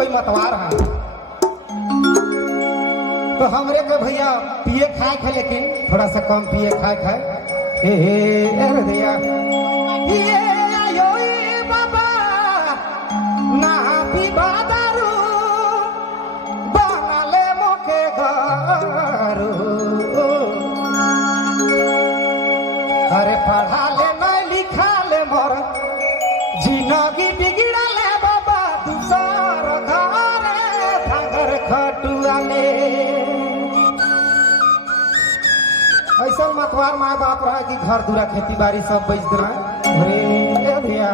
कोई मतवार है तो हमरे के भैया पिए खाए खे लेकिन थोड़ा सा कम पिए खाए हे भैया ये आयो ये बाबा ना पीबा दारू बनाले मोके गारू अरे पढ़ा ले नहीं लिखा ले मोर जिंदगी बिगड़ा ले बाबा दूसर घरे भागर खटुआ ले ऐसा मतवार माँ बाप रहा कि घर दूरा खेती बाड़ी सब बेच देना अरे भैया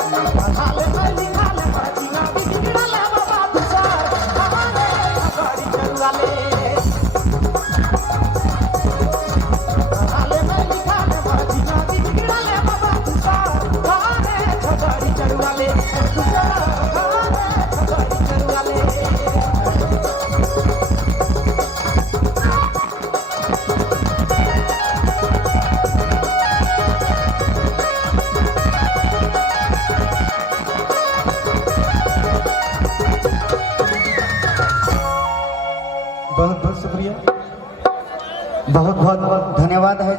हाले में लिखा ले बचिया बिगड़ा ले बाबा तुषार हमारे खबरी चलवा ले हाले में लिखा ले बचिया बिगड़ा ले बाबा तुषार हमारे खबरी चलवा ले तुषार हमारे खबरी चलवा ले बहुत बहुत शुक्रिया बहुत बहुत धन्यवाद है।